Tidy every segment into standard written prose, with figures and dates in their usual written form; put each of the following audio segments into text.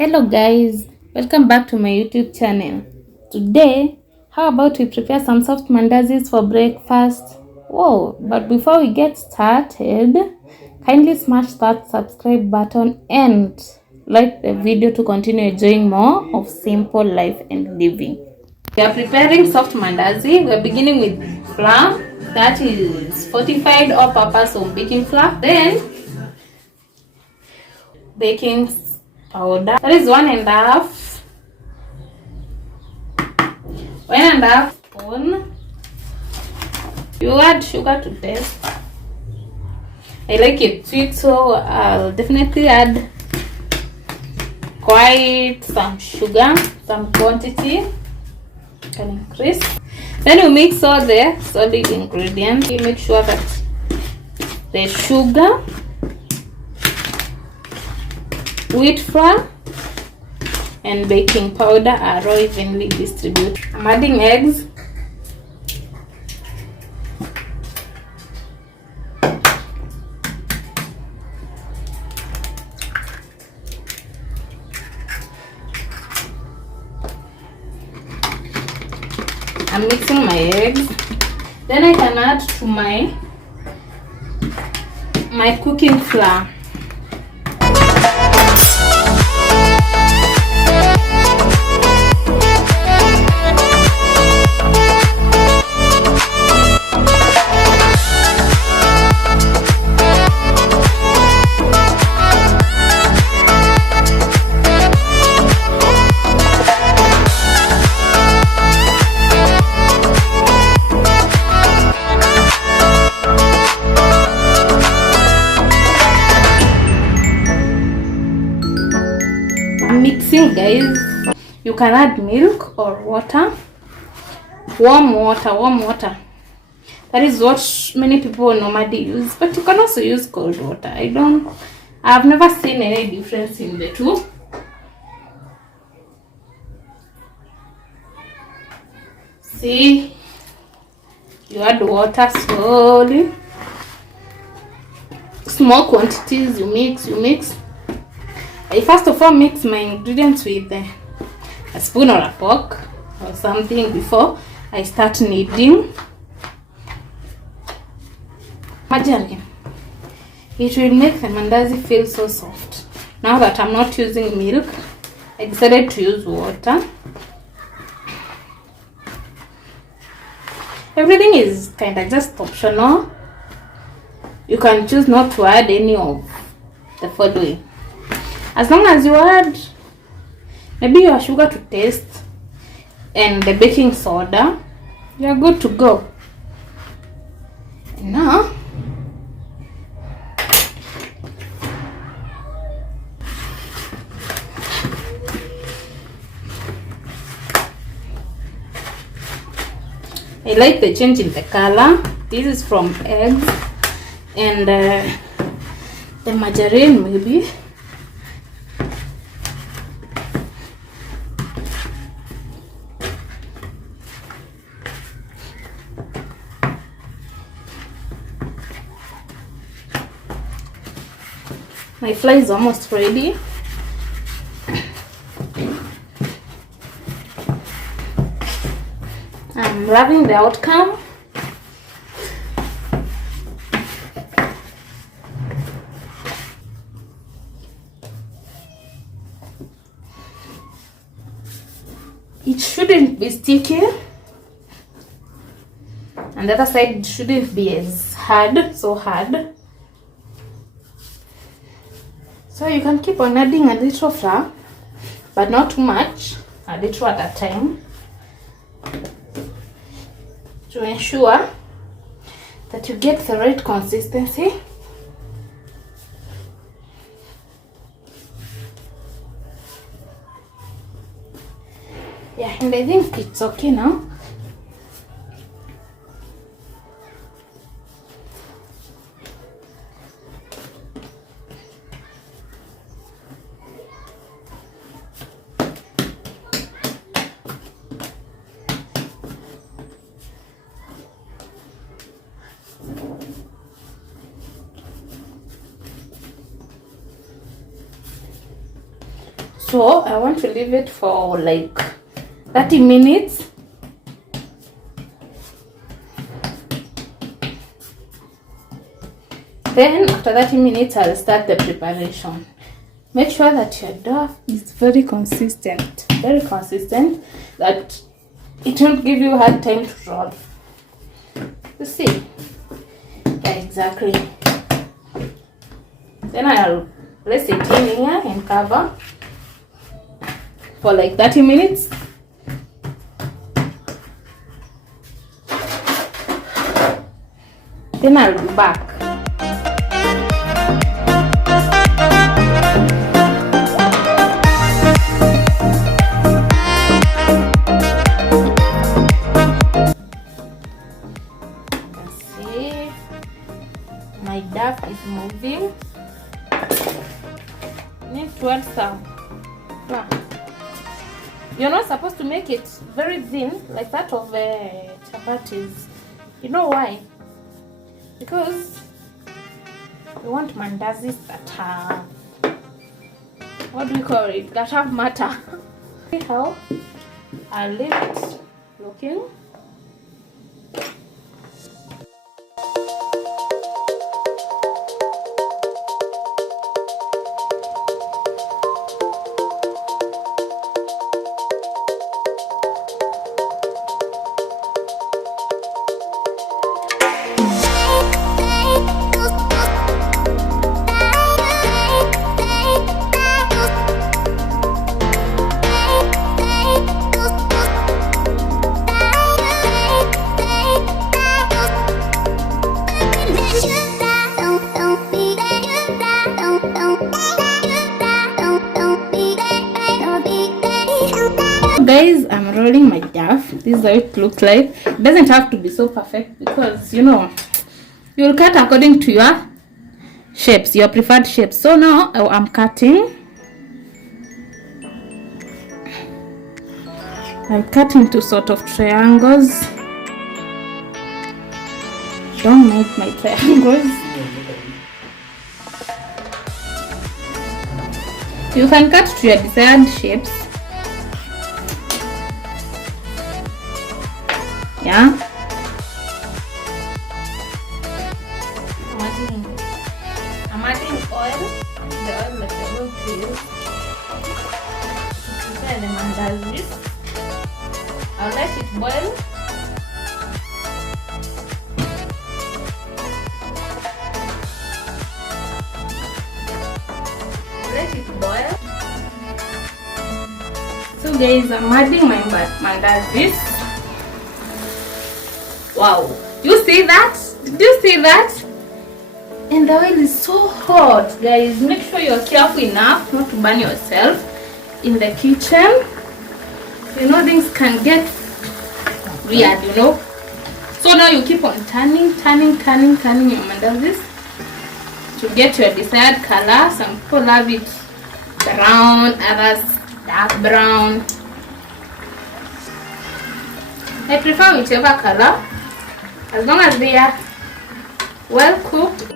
Hello guys, welcome back to my YouTube channel. Today, how about we prepare some soft mandazis for breakfast? Whoa, but before we get started, kindly smash that subscribe button and like the video to continue enjoying more of simple life and living. We are preparing soft mandazi. We are beginning with flour, that is fortified all-purpose home baking flour. Then baking powder, that is 1.5 spoon. You add sugar to taste. I like it sweet, so I'll definitely add quite some sugar, some quantity. Can increase. Then you mix all the solid ingredients. You make sure that the sugar, wheat flour, and baking powder are all evenly distributed. I'm adding eggs. I'm mixing my eggs. Then I can add to my cooking flour. Mixing, guys. You can add milk or water, warm water. That is what many people normally use, but you can also use cold water. I've never seen any difference in the two. See, you add water slowly, small quantities. You mix. I first of all mix my ingredients with a spoon or a fork or something before I start kneading. Margarine. It will make the mandazi feel so soft. Now that I'm not using milk, I decided to use water. Everything is kind of just optional. You can choose not to add any of the following. As long as you add maybe your sugar to taste and the baking soda, you're good to go. And now, I like the change in the color. This is from eggs and the margarine maybe. My flour is almost ready. I'm loving the outcome. It shouldn't be sticky, and the other side shouldn't be as hard, so hard. So you can keep on adding a little flour, but not too much, a little at a time, to ensure that you get the right consistency. Yeah, and I think it's okay now. So I want to leave it for like 30 minutes. Then after 30 minutes, I'll start the preparation. Make sure that your dough is very consistent, that it won't give you a hard time to roll. You see? Yeah, exactly. Then I'll place it in here and cover for like 30 minutes. Then I'll be back. My dough is moving. Need to add some flour. You're not supposed to make it very thin like that of chapatis. You know why? Because we want mandazis that have, what do you call it? That have matter. See how I'll leave it looking. Guys, I'm rolling my dough. This is how it looks like. It doesn't have to be so perfect because you'll cut according to your shapes, your preferred shapes. So now I'm cutting. I'm cutting into sort of triangles. Don't make my triangles. You can cut to your desired shapes. Yeah. I'm adding oil, the oil that you're going to use to prepare the mandazis. I'll let it boil. Let it boil. So guys, I'm adding my mandazis. Wow, you see that? Did you see that? And the oil is so hot, guys. Make sure you're careful enough not to burn yourself in the kitchen. Things can get weird, So now you keep on turning your mandazis to get your desired color. Some people love it brown, others dark brown. I prefer whichever color, as long as they are well cooked.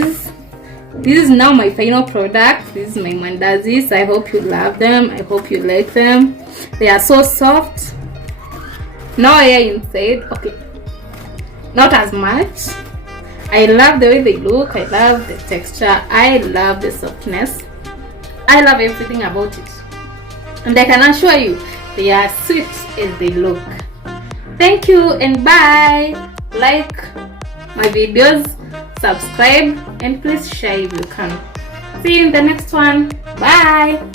This is now my final product. This is my mandazis. I hope you love them. I hope you like them. They are so soft. No air inside. Okay, not as much. I love the way they look. I love the texture. I love the softness. I love everything about it. And I can assure you, they are sweet as they look. Thank you and bye. Like my videos, subscribe, and please share if you can. See you in the next one. Bye.